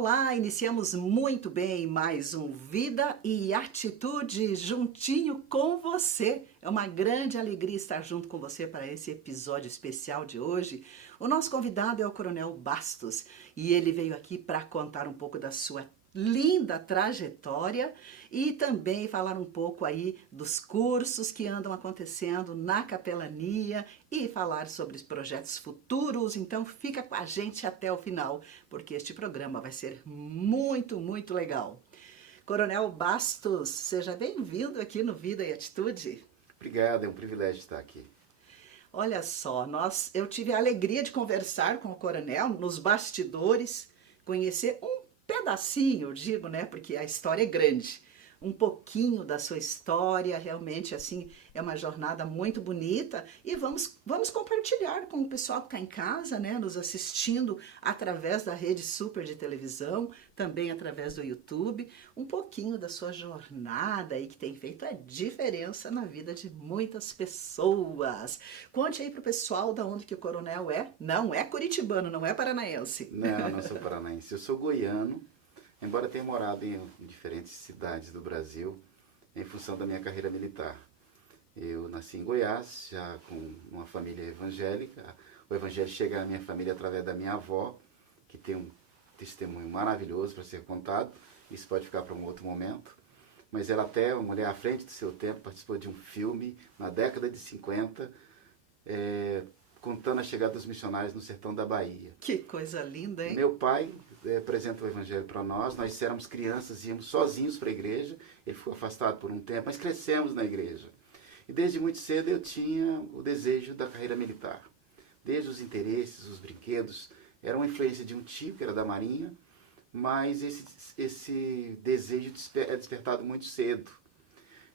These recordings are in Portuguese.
Olá, iniciamos muito bem mais um Vida e Atitude juntinho com você. É uma grande alegria estar junto com você para esse episódio especial de hoje. O nosso convidado é o Coronel Bastos e ele veio aqui para contar um pouco da sua linda trajetória e também falar um pouco aí dos cursos que andam acontecendo na capelania e falar sobre os projetos futuros. Então fica com a gente até o final, porque este programa vai ser muito legal. Coronel Bastos, seja bem-vindo aqui no Vida e Atitude. Obrigado, é um privilégio estar aqui. Olha só, eu tive a alegria de conversar com o Coronel nos bastidores, conhecer um pedacinho, eu digo, né, porque a história é grande, um pouquinho da sua história, realmente, assim, é uma jornada muito bonita e vamos compartilhar com o pessoal que está em casa, né, nos assistindo através da Rede Super de televisão, também através do YouTube, um pouquinho da sua jornada aí que tem feito a diferença na vida de muitas pessoas. Conte aí pro pessoal da onde que o Coronel é. Não é curitibano, não é paranaense. Não sou paranaense, eu sou goiano, embora tenha morado em diferentes cidades do Brasil, em função da minha carreira militar. Eu nasci em Goiás, já com uma família evangélica. O evangelho chega à minha família através da minha avó, que tem um testemunho maravilhoso para ser contado. Isso pode ficar para um outro momento. Mas ela até, uma mulher à frente do seu tempo, participou de um filme na década de 50, contando a chegada dos missionários no sertão da Bahia. Que coisa linda, hein? Meu pai apresenta o evangelho para nós éramos crianças, íamos sozinhos para a igreja, ele ficou afastado por um tempo, mas crescemos na igreja. E desde muito cedo eu tinha o desejo da carreira militar. Desde os interesses, os brinquedos, era uma influência de um tio, que era da Marinha, mas esse desejo é despertado muito cedo.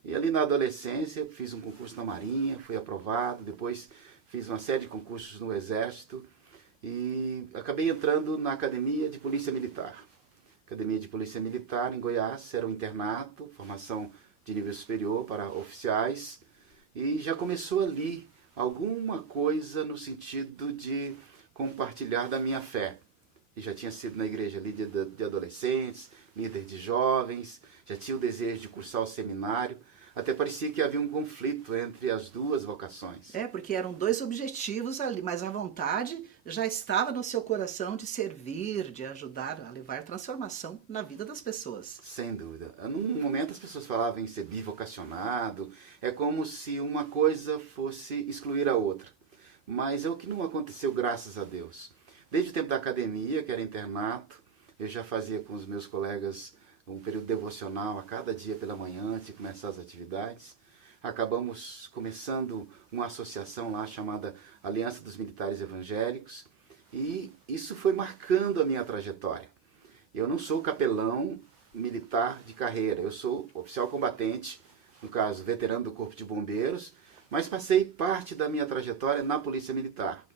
E ali na adolescência, fiz um concurso na Marinha, fui aprovado, depois fiz uma série de concursos no Exército e acabei entrando na Academia de Polícia Militar. Academia de Polícia Militar em Goiás, era um internato, formação de nível superior para oficiais, e já começou ali alguma coisa no sentido de compartilhar da minha fé. E já tinha sido na igreja líder de adolescentes, líder de jovens, já tinha o desejo de cursar o seminário. Até parecia que havia um conflito entre as duas vocações. É, porque eram dois objetivos ali, mas a vontade já estava no seu coração de servir, de ajudar a levar transformação na vida das pessoas. Sem dúvida. Num momento as pessoas falavam em ser bivocacionado, é como se uma coisa fosse excluir a outra. Mas é o que não aconteceu, graças a Deus. Desde o tempo da academia, que era internato, eu já fazia com os meus colegas um período devocional a cada dia pela manhã, antes de começar as atividades. Acabamos começando uma associação lá chamada Aliança dos Militares Evangélicos, e isso foi marcando a minha trajetória. Eu não sou capelão militar de carreira, eu sou oficial combatente, no caso, veterano do Corpo de Bombeiros, mas passei parte da minha trajetória na Polícia Militar.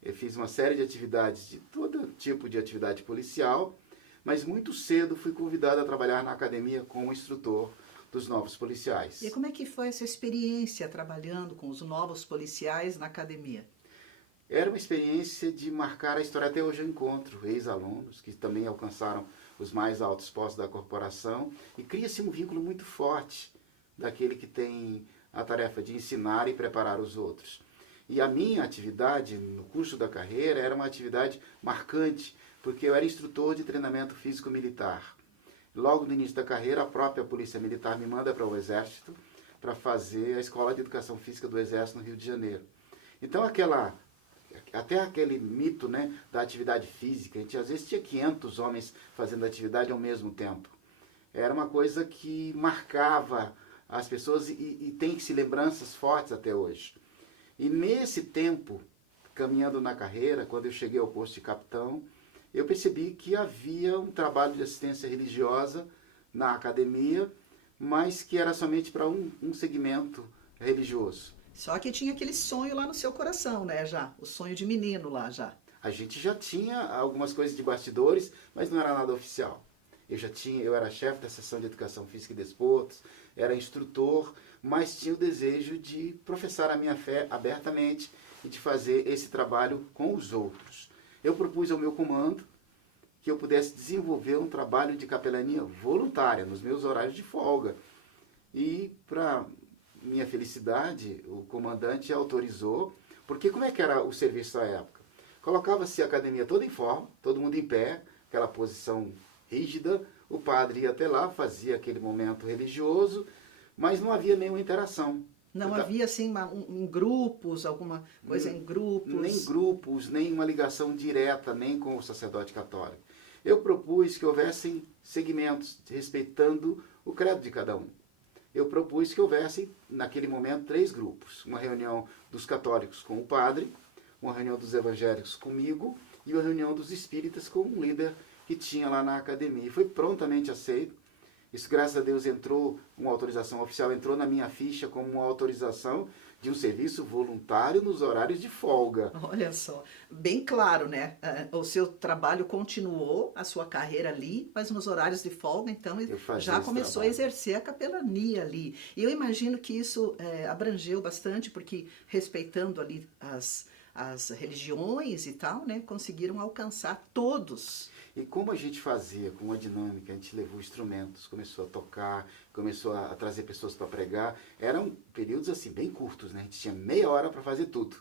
Eu fiz uma série de atividades, de todo tipo de atividade policial, mas muito cedo fui convidado a trabalhar na academia como instrutor dos novos policiais. E como é que foi essa experiência trabalhando com os novos policiais na academia? Era uma experiência de marcar a história. Até hoje eu encontro ex-alunos que também alcançaram os mais altos postos da corporação e cria-se um vínculo muito forte daquele que tem a tarefa de ensinar e preparar os outros. E a minha atividade no curso da carreira era uma atividade marcante, porque eu era instrutor de treinamento físico-militar. Logo no início da carreira, a própria Polícia Militar me manda para o Exército para fazer a Escola de Educação Física do Exército no Rio de Janeiro. Então até aquele mito, né, da atividade física, a gente às vezes tinha 500 homens fazendo atividade ao mesmo tempo. Era uma coisa que marcava as pessoas e tem-se lembranças fortes até hoje. E nesse tempo, caminhando na carreira, quando eu cheguei ao posto de capitão, eu percebi que havia um trabalho de assistência religiosa na academia, mas que era somente para um segmento religioso. Só que tinha aquele sonho lá no seu coração, né, já? O sonho de menino lá, já. A gente já tinha algumas coisas de bastidores, mas não era nada oficial. Eu era chefe da seção de Educação Física e Desportos, era instrutor, mas tinha o desejo de professar a minha fé abertamente e de fazer esse trabalho com os outros. Eu propus ao meu comando que eu pudesse desenvolver um trabalho de capelania voluntária, nos meus horários de folga. E, para minha felicidade, o comandante autorizou, porque como é que era o serviço da época? Colocava-se a academia toda em forma, todo mundo em pé, aquela posição rígida, o padre ia até lá, fazia aquele momento religioso, mas não havia nenhuma interação. Não havia, assim, em grupos, alguma coisa em grupos? Nem grupos, nem uma ligação direta, nem com o sacerdote católico. Eu propus que houvessem segmentos, respeitando o credo de cada um. Eu propus que houvessem, naquele momento, 3 grupos. Uma reunião dos católicos com o padre, uma reunião dos evangélicos comigo e uma reunião dos espíritas com um líder que tinha lá na academia. E foi prontamente aceito. Isso, graças a Deus, entrou, uma autorização oficial entrou na minha ficha como uma autorização de um serviço voluntário nos horários de folga. Olha só, bem claro, né? O seu trabalho continuou, a sua carreira ali, mas nos horários de folga, então, já começou a exercer a capelania ali. E eu imagino que isso abrangeu bastante, porque respeitando ali as religiões e tal, né? Conseguiram alcançar todos. E como a gente fazia com uma dinâmica, a gente levou instrumentos, começou a tocar, começou a trazer pessoas para pregar. Eram períodos assim bem curtos, né? A gente tinha meia hora para fazer tudo.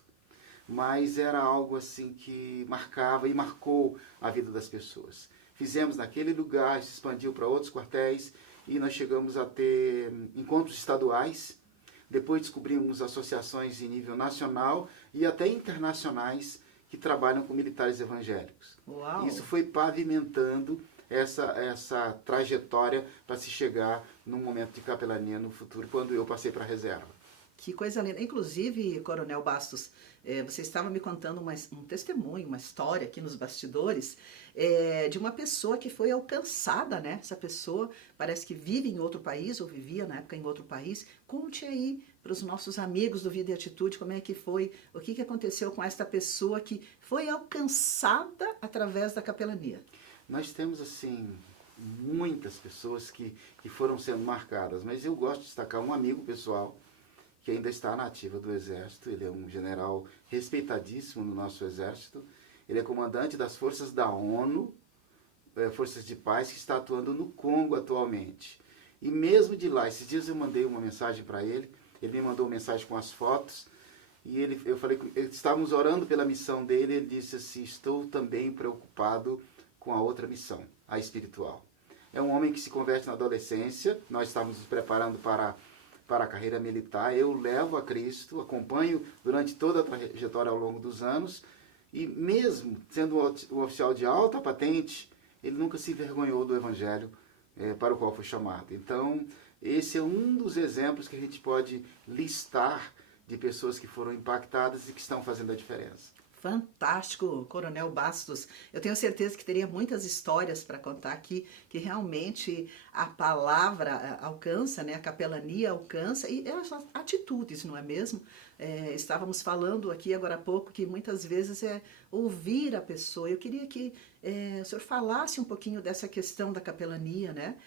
Mas era algo assim que marcava e marcou a vida das pessoas. Fizemos naquele lugar, se expandiu para outros quartéis e nós chegamos a ter encontros estaduais. Depois descobrimos associações em nível nacional e até internacionais que trabalham com militares evangélicos. Uau. Isso foi pavimentando essa trajetória para se chegar num momento de capelania no futuro, quando eu passei para a reserva. Que coisa linda. Inclusive, Coronel Bastos, você estava me contando um testemunho, uma história aqui nos bastidores, de uma pessoa que foi alcançada, né? Essa pessoa parece que vive em outro país, ou vivia na época em outro país. Conte aí para os nossos amigos do Vida e Atitude como é que foi, o que aconteceu com esta pessoa que foi alcançada através da capelania. Nós temos, assim, muitas pessoas que foram sendo marcadas, mas eu gosto de destacar um amigo pessoal que ainda está na ativa do Exército. Ele é um general respeitadíssimo no nosso Exército. Ele é comandante das forças da ONU, forças de paz, que está atuando no Congo atualmente. E mesmo de lá, esses dias eu mandei uma mensagem para ele, ele me mandou uma mensagem com as fotos, e eu falei, estávamos orando pela missão dele, ele disse assim: estou também preocupado com a outra missão, a espiritual. É um homem que se converte na adolescência, nós estávamos nos preparando para a carreira militar. Eu levo a Cristo, acompanho durante toda a trajetória ao longo dos anos, e mesmo sendo um oficial de alta patente, ele nunca se envergonhou do Evangelho para o qual foi chamado. Então, esse é um dos exemplos que a gente pode listar de pessoas que foram impactadas e que estão fazendo a diferença. Fantástico, Coronel Bastos. Eu tenho certeza que teria muitas histórias para contar aqui, que realmente a palavra alcança, né? A capelania alcança, e as atitudes, não é mesmo? Estávamos falando aqui agora há pouco que muitas vezes é ouvir a pessoa. Eu queria que o senhor falasse um pouquinho dessa questão da capelania, né?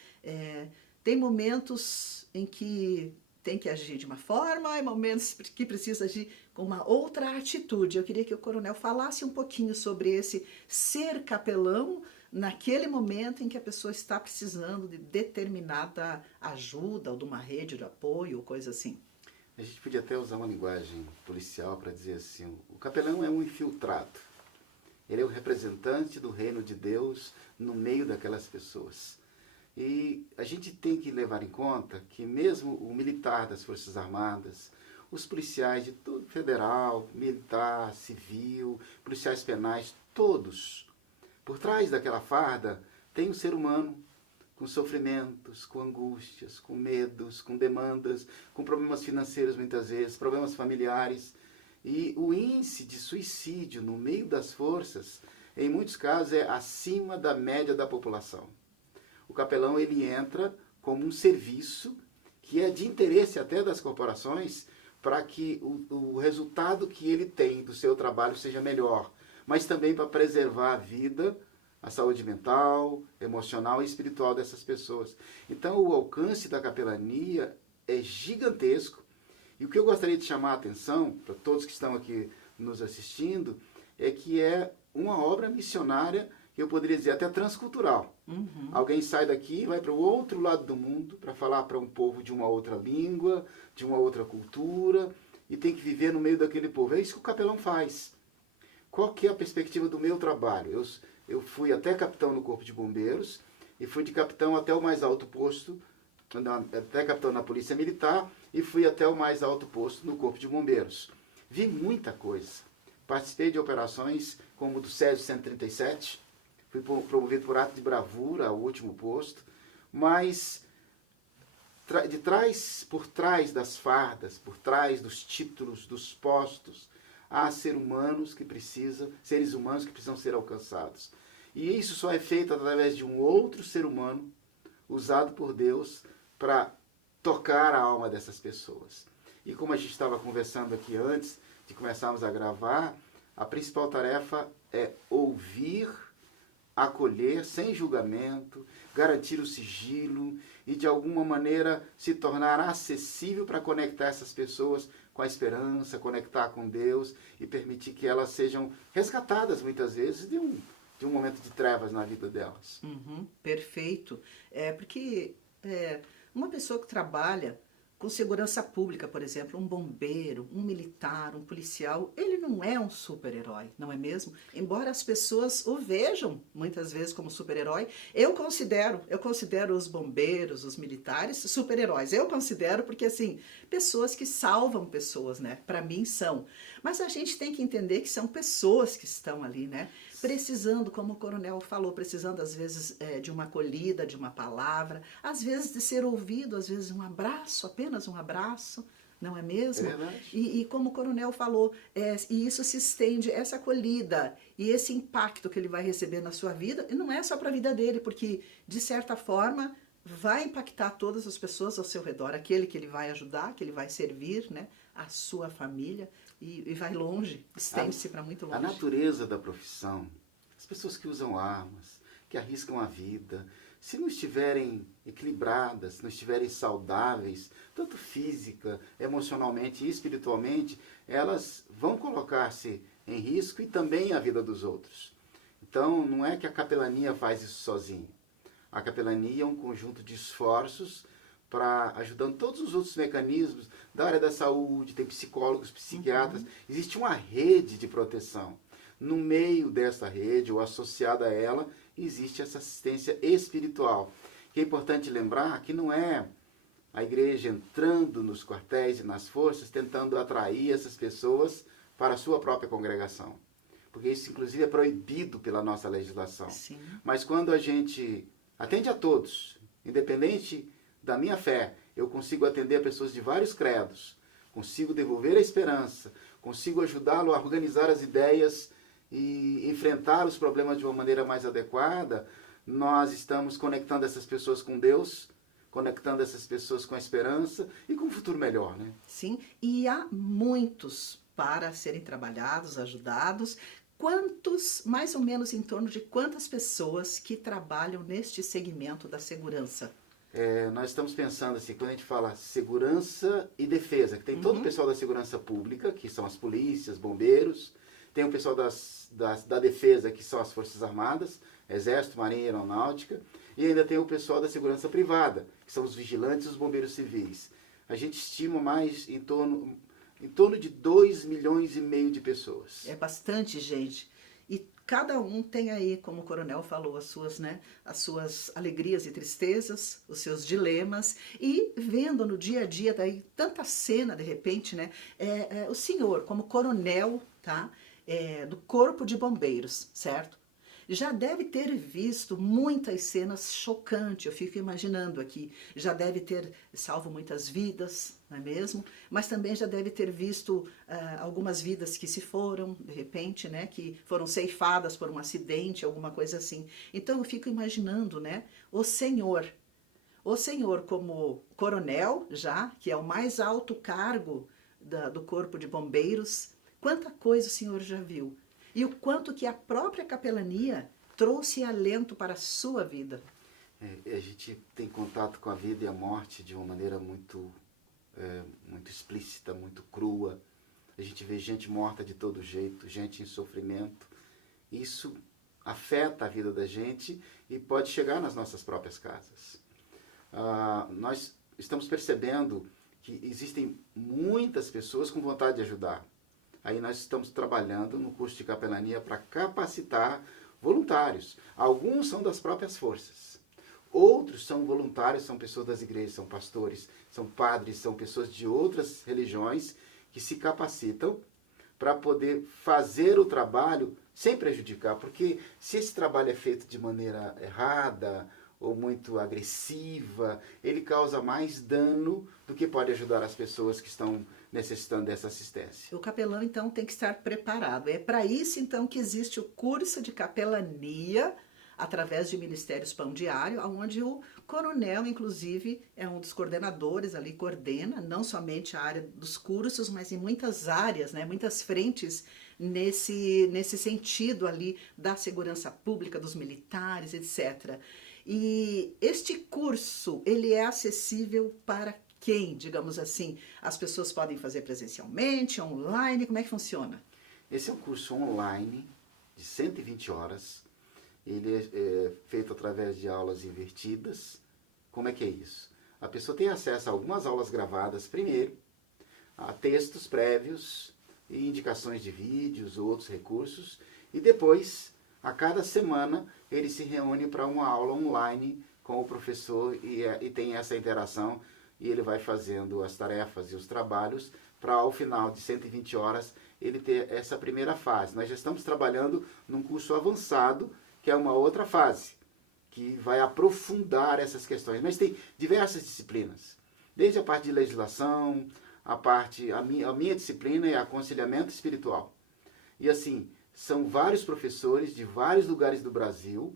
Tem momentos em que tem que agir de uma forma e momentos que precisa agir com uma outra atitude. Eu queria que o coronel falasse um pouquinho sobre esse ser capelão naquele momento em que a pessoa está precisando de determinada ajuda ou de uma rede de apoio ou coisa assim. A gente podia até usar uma linguagem policial para dizer assim: o capelão é um infiltrado. Ele é o representante do reino de Deus no meio daquelas pessoas. E a gente tem que levar em conta que mesmo o militar das Forças Armadas, os policiais de tudo, federal, militar, civil, policiais penais, todos, por trás daquela farda, tem um ser humano com sofrimentos, com angústias, com medos, com demandas, com problemas financeiros muitas vezes, problemas familiares. E o índice de suicídio no meio das forças, em muitos casos, é acima da média da população. O capelão, ele entra como um serviço que é de interesse até das corporações para que o resultado que ele tem do seu trabalho seja melhor, mas também para preservar a vida, a saúde mental, emocional e espiritual dessas pessoas. Então, o alcance da capelania é gigantesco. E o que eu gostaria de chamar a atenção para todos que estão aqui nos assistindo é que é uma obra missionária que eu poderia dizer até transcultural. Alguém sai daqui e vai para o outro lado do mundo para falar para um povo de uma outra língua, de uma outra cultura, e tem que viver no meio daquele povo. É isso que o capelão faz. Qual que é a perspectiva do meu trabalho? Eu fui até capitão no Corpo de Bombeiros, e fui de capitão até o mais alto posto, até capitão na Polícia Militar, e fui até o mais alto posto no Corpo de Bombeiros. Vi muita coisa. Participei de operações como o do Césio 137, fui promovido por ato de bravura ao último posto, mas por trás das fardas, por trás dos títulos, dos postos, há seres humanos que precisam ser alcançados. E isso só é feito através de um outro ser humano usado por Deus para tocar a alma dessas pessoas. E como a gente estava conversando aqui antes de começarmos a gravar, a principal tarefa é ouvir, acolher sem julgamento, garantir o sigilo e de alguma maneira se tornar acessível para conectar essas pessoas com a esperança, conectar com Deus e permitir que elas sejam resgatadas muitas vezes de um momento de trevas na vida delas. Perfeito. Porque uma pessoa que trabalha com segurança pública, por exemplo, um bombeiro, um militar, um policial, ele não é um super-herói, não é mesmo? Embora as pessoas o vejam muitas vezes como super-herói, eu considero os bombeiros, os militares, super-heróis. Eu considero porque, assim, pessoas que salvam pessoas, né? Para mim são. Mas a gente tem que entender que são pessoas que estão ali, né? Precisando, como o coronel falou, precisando às vezes de uma acolhida, de uma palavra, às vezes de ser ouvido, às vezes um abraço, apenas um abraço, não é mesmo? É verdade. E como o coronel falou, e isso se estende, essa acolhida e esse impacto que ele vai receber na sua vida, e não é só para a vida dele, porque de certa forma vai impactar todas as pessoas ao seu redor, aquele que ele vai ajudar, que ele vai servir, né? A sua família. E vai longe, estende-se para muito longe. A natureza da profissão, as pessoas que usam armas, que arriscam a vida, se não estiverem equilibradas, se não estiverem saudáveis, tanto física, emocionalmente e espiritualmente, elas vão colocar-se em risco e também a vida dos outros. Então, não é que a capelania faz isso sozinha. A capelania é um conjunto de esforços para ajudando todos os outros mecanismos da área da saúde, tem psicólogos, psiquiatras, existe uma rede de proteção. No meio dessa rede, ou associada a ela, existe essa assistência espiritual. Que é importante lembrar que não é a igreja entrando nos quartéis e nas forças, tentando atrair essas pessoas para a sua própria congregação. Porque isso, inclusive, é proibido pela nossa legislação. Sim. Mas quando a gente atende a todos, independente da minha fé, eu consigo atender a pessoas de vários credos, consigo devolver a esperança, consigo ajudá-lo a organizar as ideias e enfrentar os problemas de uma maneira mais adequada, nós estamos conectando essas pessoas com Deus, conectando essas pessoas com a esperança e com um futuro melhor, né? Sim, e há muitos para serem trabalhados, ajudados. Quantos, mais ou menos em torno de quantas pessoas que trabalham neste segmento da segurança? Nós estamos pensando assim, quando a gente fala segurança e defesa, que tem todo o pessoal da segurança pública, que são as polícias, bombeiros, tem o pessoal da defesa, que são as Forças Armadas, Exército, Marinha e Aeronáutica, e ainda tem o pessoal da segurança privada, que são os vigilantes e os bombeiros civis. A gente estima mais em torno de 2,5 milhões de pessoas. É bastante gente. E cada um tem aí, como o coronel falou, as suas alegrias e tristezas, os seus dilemas, e vendo no dia a dia daí tanta cena de repente, né? O senhor, como coronel, tá? Do Corpo de Bombeiros, certo? Já deve ter visto muitas cenas chocantes, eu fico imaginando aqui, já deve ter salvo muitas vidas, não é mesmo? Mas também já deve ter visto algumas vidas que se foram, de repente, né? Que foram ceifadas por um acidente, alguma coisa assim. Então eu fico imaginando, né? O senhor como coronel já, que é o mais alto cargo do Corpo de Bombeiros, quanta coisa o senhor já viu. E o quanto que a própria capelania trouxe alento para a sua vida. A gente tem contato com a vida e a morte de uma maneira muito explícita, muito crua. A gente vê gente morta de todo jeito, gente em sofrimento. Isso afeta a vida da gente e pode chegar nas nossas próprias casas. Nós estamos percebendo que existem muitas pessoas com vontade de ajudar. Aí nós estamos trabalhando no curso de capelania para capacitar voluntários. Alguns são das próprias forças. Outros são voluntários, são pessoas das igrejas, são pastores, são padres, são pessoas de outras religiões que se capacitam para poder fazer o trabalho sem prejudicar. Porque se esse trabalho é feito de maneira errada ou muito agressiva, ele causa mais dano do que pode ajudar as pessoas que estão necessitando dessa assistência. O capelão, então, tem que estar preparado. É para isso, então, que existe o curso de capelania, através de Ministérios Pão Diário, onde o coronel, inclusive, é um dos coordenadores ali, coordena não somente a área dos cursos, mas em muitas áreas, né, muitas frentes nesse sentido ali da segurança pública, dos militares, etc. E este curso, ele é acessível para quem, digamos assim? As pessoas podem fazer presencialmente, online, como é que funciona? Esse é um curso online de 120 horas. Ele é feito através de aulas invertidas. Como é que é isso? A pessoa tem acesso a algumas aulas gravadas primeiro, a textos prévios e indicações de vídeos ou outros recursos, e depois, a cada semana, ele se reúne para uma aula online com o professor e tem essa interação, e ele vai fazendo as tarefas e os trabalhos para, ao final de 120 horas, ele ter essa primeira fase. Nós já estamos trabalhando num curso avançado, que é uma outra fase, que vai aprofundar essas questões. Mas tem diversas disciplinas, desde a parte de legislação, a minha disciplina é aconselhamento espiritual. E assim, são vários professores de vários lugares do Brasil,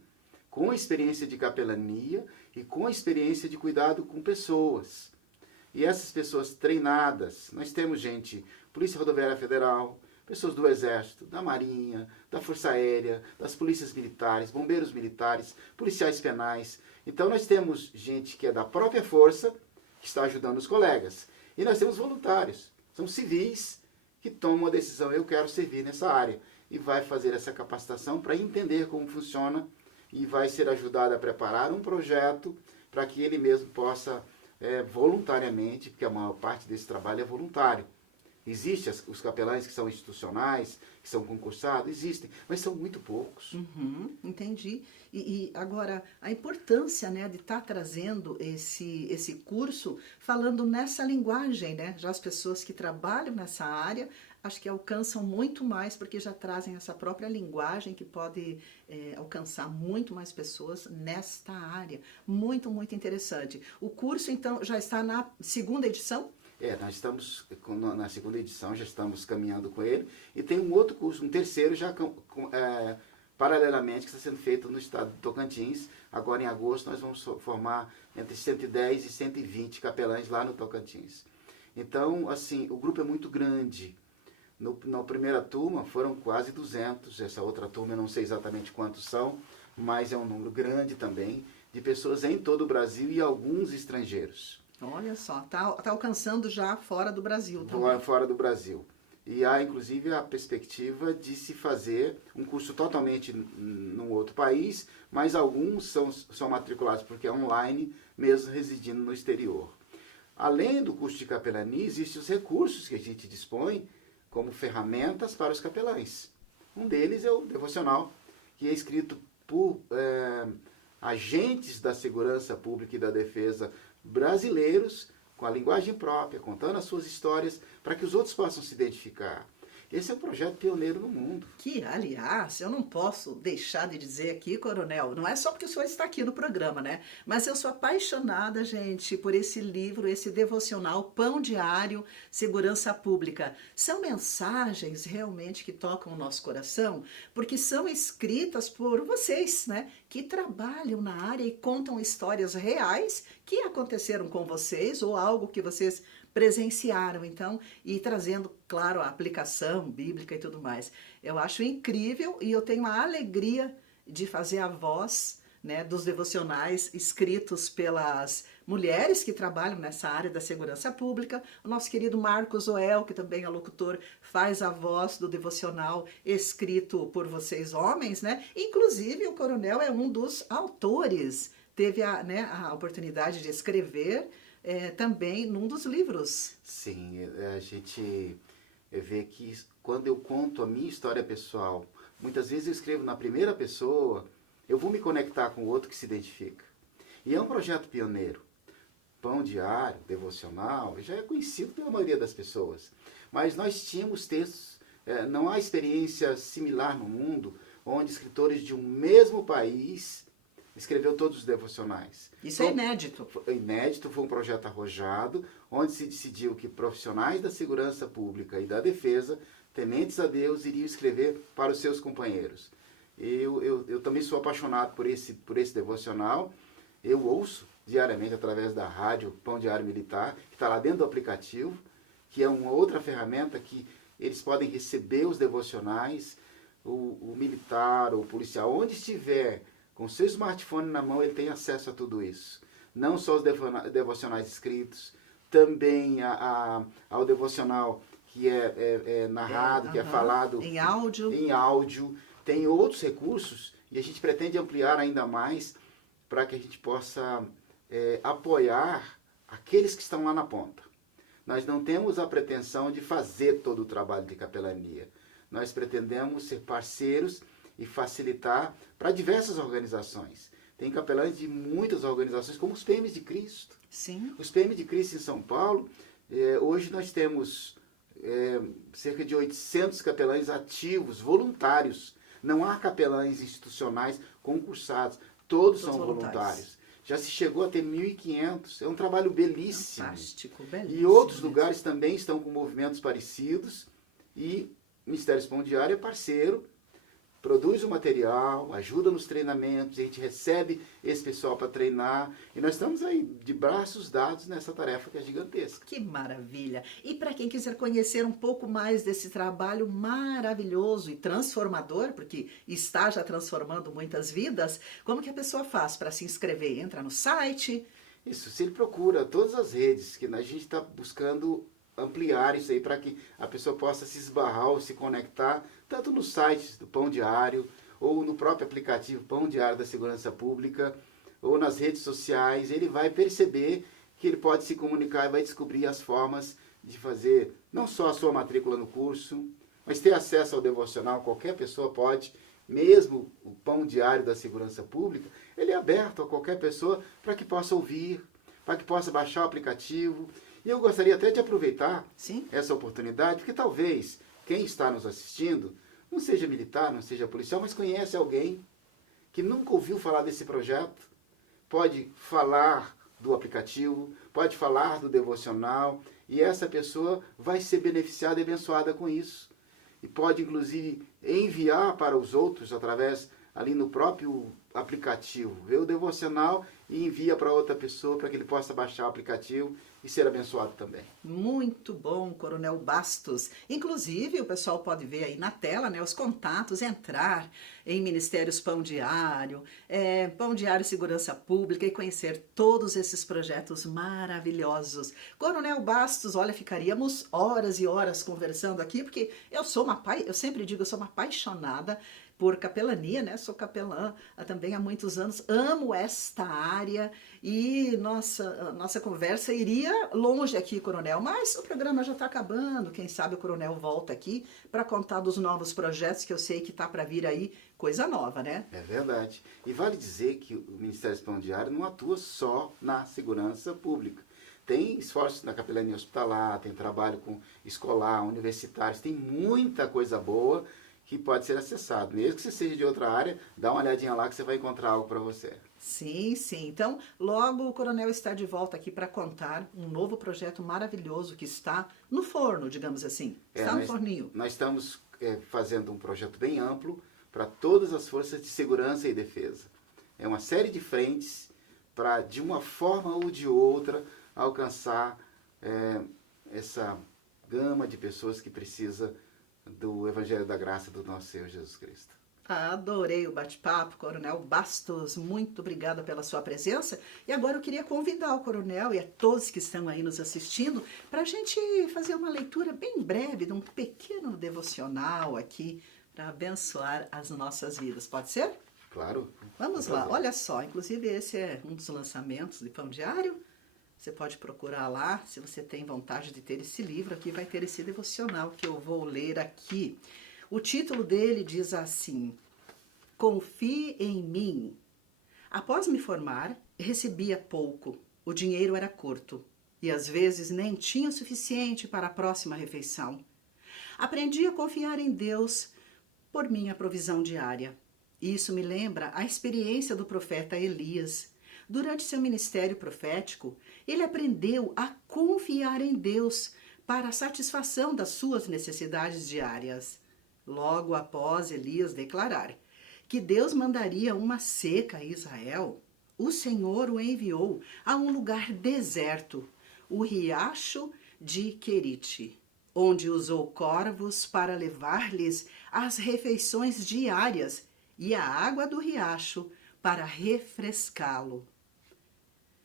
com experiência de capelania e com experiência de cuidado com pessoas. E essas pessoas treinadas, nós temos gente, Polícia Rodoviária Federal, pessoas do Exército, da Marinha, da Força Aérea, das polícias militares, bombeiros militares, policiais penais. Então nós temos gente que é da própria força, que está ajudando os colegas. E nós temos voluntários, são civis que tomam a decisão, eu quero servir nessa área. E vai fazer essa capacitação para entender como funciona e vai ser ajudado a preparar um projeto para que ele mesmo possa voluntariamente, porque a maior parte desse trabalho é voluntário. Existem os capelães que são institucionais, que são concursados, existem, mas são muito poucos. Entendi. E agora, a importância, né, de estar trazendo esse curso falando nessa linguagem, né? Já as pessoas que trabalham nessa área, acho que alcançam muito mais, porque já trazem essa própria linguagem que pode alcançar muito mais pessoas nesta área. Muito, muito interessante. O curso, então, já está na segunda edição? Nós estamos na segunda edição, já estamos caminhando com ele. E tem um outro curso, um terceiro, já paralelamente, que está sendo feito no estado de Tocantins. Agora, em agosto, nós vamos formar entre 110 e 120 capelães lá no Tocantins. Então, assim, o grupo é muito grande. Na primeira turma foram quase 200. Essa outra turma, eu não sei exatamente quantos são, mas é um número grande também, de pessoas em todo o Brasil e alguns estrangeiros. Olha só, tá alcançando já fora do Brasil também. Fora do Brasil. E há, inclusive, a perspectiva de se fazer um curso totalmente num outro país, mas alguns são matriculados porque é online, mesmo residindo no exterior. Além do curso de capelania, existem os recursos que a gente dispõe como ferramentas para os capelães. Um deles é o devocional, que é escrito por agentes da segurança pública e da defesa brasileiros, com a linguagem própria, contando as suas histórias, para que os outros possam se identificar. Esse é um projeto pioneiro no mundo. Que, aliás, eu não posso deixar de dizer aqui, coronel, não é só porque o senhor está aqui no programa, né? Mas eu sou apaixonada, gente, por esse livro, esse devocional Pão Diário, Segurança Pública. São mensagens realmente que tocam o nosso coração, porque são escritas por vocês, né? Que trabalham na área e contam histórias reais que aconteceram com vocês ou algo que vocês presenciaram, então, e trazendo, claro, a aplicação bíblica e tudo mais. Eu acho incrível e eu tenho a alegria de fazer a voz né, dos devocionais escritos pelas mulheres que trabalham nessa área da segurança pública. O nosso querido Marcos Oel, que também é locutor, faz a voz do devocional escrito por vocês homens, né? Inclusive o coronel é um dos autores, teve a oportunidade de escrever também num dos livros. Sim, a gente vê que quando eu conto a minha história pessoal, muitas vezes eu escrevo na primeira pessoa, eu vou me conectar com o outro que se identifica. E é um projeto pioneiro. Pão Diário, devocional, já é conhecido pela maioria das pessoas. Mas nós tínhamos textos, não há experiência similar no mundo, onde escritores de um mesmo país escreveu todos os devocionais. Isso é inédito. Inédito, foi um projeto arrojado, onde se decidiu que profissionais da segurança pública e da defesa, tementes a Deus, iriam escrever para os seus companheiros. Eu também sou apaixonado por esse devocional. Eu ouço diariamente através da rádio Pão Diário Militar, que está lá dentro do aplicativo, que é uma outra ferramenta que eles podem receber os devocionais, o militar ou o policial, onde estiver, com seu smartphone na mão, ele tem acesso a tudo isso. Não só os devocionais escritos, também ao devocional que é narrado, que é falado em áudio. Em áudio. Tem outros recursos e a gente pretende ampliar ainda mais para que a gente possa apoiar aqueles que estão lá na ponta. Nós não temos a pretensão de fazer todo o trabalho de capelania. Nós pretendemos ser parceiros e facilitar para diversas organizações. Tem capelães de muitas organizações, como os PMs de Cristo. Sim. Os PMs de Cristo em São Paulo, hoje nós temos cerca de 800 capelães ativos, voluntários. Não há capelães institucionais concursados, todos são voluntários. Já se chegou a ter 1.500, é um trabalho belíssimo. Fantástico, belíssimo. E outros lugares também estão com movimentos parecidos, e o Ministério Pão Diário é parceiro, produz o material, ajuda nos treinamentos, a gente recebe esse pessoal para treinar, e nós estamos aí de braços dados nessa tarefa que é gigantesca. Que maravilha! E para quem quiser conhecer um pouco mais desse trabalho maravilhoso e transformador, porque está já transformando muitas vidas, como que a pessoa faz para se inscrever? Entra no site? Isso, se ele procura todas as redes, que a gente está buscando ampliar isso aí para que a pessoa possa se esbarrar ou se conectar, tanto nos sites do Pão Diário, ou no próprio aplicativo Pão Diário da Segurança Pública, ou nas redes sociais, ele vai perceber que ele pode se comunicar e vai descobrir as formas de fazer não só a sua matrícula no curso, mas ter acesso ao devocional. Qualquer pessoa pode, mesmo o Pão Diário da Segurança Pública, ele é aberto a qualquer pessoa para que possa ouvir, para que possa baixar o aplicativo. E eu gostaria até de aproveitar essa oportunidade, porque talvez quem está nos assistindo não seja militar, não seja policial, mas conhece alguém que nunca ouviu falar desse projeto. Pode falar do aplicativo, pode falar do devocional, e essa pessoa vai ser beneficiada e abençoada com isso. E pode, inclusive, enviar para os outros através, ali no próprio aplicativo, ver o devocional e envia para outra pessoa para que ele possa baixar o aplicativo e ser abençoado também. Muito bom, Coronel Bastos. Inclusive, o pessoal pode ver aí na tela, né, os contatos, entrar em Ministérios Pão Diário, Pão Diário Segurança Pública e conhecer todos esses projetos maravilhosos. Coronel Bastos, olha, ficaríamos horas e horas conversando aqui, porque eu sempre digo, eu sou uma apaixonada por capelania, né? Sou capelã também há muitos anos, amo esta área e nossa conversa iria longe aqui, Coronel, mas o programa já está acabando, quem sabe o Coronel volta aqui para contar dos novos projetos que eu sei que está para vir aí, coisa nova, né? É verdade. E vale dizer que o Ministério Pão Diário não atua só na segurança pública. Tem esforços na capelania hospitalar, tem trabalho com escolar, universitários, tem muita coisa boa que pode ser acessado. Mesmo que você seja de outra área, dá uma olhadinha lá que você vai encontrar algo para você. Sim, sim. Então, logo o Coronel está de volta aqui para contar um novo projeto maravilhoso que está no forno, digamos assim. Está no forninho. Nós estamos fazendo um projeto bem amplo para todas as forças de segurança e defesa. É uma série de frentes para, de uma forma ou de outra, alcançar essa gama de pessoas que precisa do Evangelho da Graça do nosso Senhor Jesus Cristo. Adorei o bate-papo, Coronel Bastos. Muito obrigada pela sua presença. E agora eu queria convidar o Coronel e a todos que estão aí nos assistindo para a gente fazer uma leitura bem breve de um pequeno devocional aqui para abençoar as nossas vidas. Pode ser? Claro. Vamos lá. Olha só, inclusive esse é um dos lançamentos de Pão Diário. Você pode procurar lá, se você tem vontade de ter esse livro aqui, vai ter esse devocional que eu vou ler aqui. O título dele diz assim: Confie em mim. Após me formar, recebia pouco, o dinheiro era curto e às vezes nem tinha o suficiente para a próxima refeição. Aprendi a confiar em Deus por minha provisão diária. Isso me lembra a experiência do profeta Elias. Durante seu ministério profético, ele aprendeu a confiar em Deus para a satisfação das suas necessidades diárias. Logo após Elias declarar que Deus mandaria uma seca a Israel, o Senhor o enviou a um lugar deserto, o riacho de Querite, onde usou corvos para levar-lhes as refeições diárias e a água do riacho para refrescá-lo.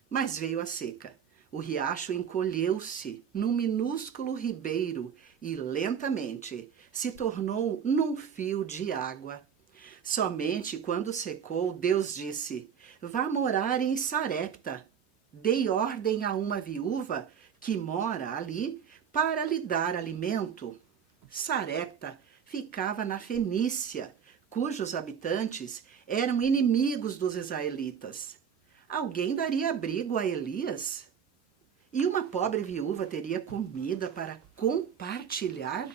Mas veio a seca. O riacho encolheu-se num minúsculo ribeiro e lentamente se tornou num fio de água. Somente quando secou, Deus disse: vá morar em Sarepta. Dei ordem a uma viúva que mora ali para lhe dar alimento. Sarepta ficava na Fenícia, cujos habitantes eram inimigos dos israelitas. Alguém daria abrigo a Elias? E uma pobre viúva teria comida para compartilhar?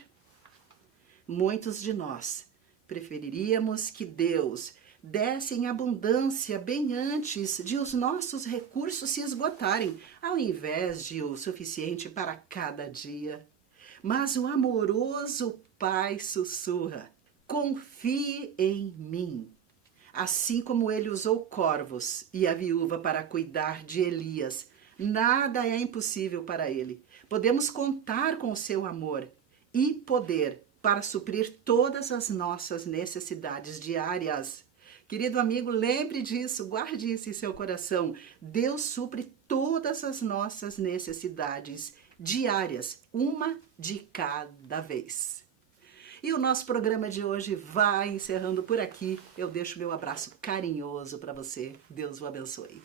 Muitos de nós preferiríamos que Deus desse em abundância bem antes de os nossos recursos se esgotarem, ao invés de o suficiente para cada dia. Mas o amoroso Pai sussurra: confie em mim. Assim como ele usou corvos e a viúva para cuidar de Elias, nada é impossível para ele. Podemos contar com o seu amor e poder para suprir todas as nossas necessidades diárias. Querido amigo, lembre disso, guarde isso em seu coração. Deus supre todas as nossas necessidades diárias, uma de cada vez. E o nosso programa de hoje vai encerrando por aqui. Eu deixo meu abraço carinhoso para você. Deus o abençoe.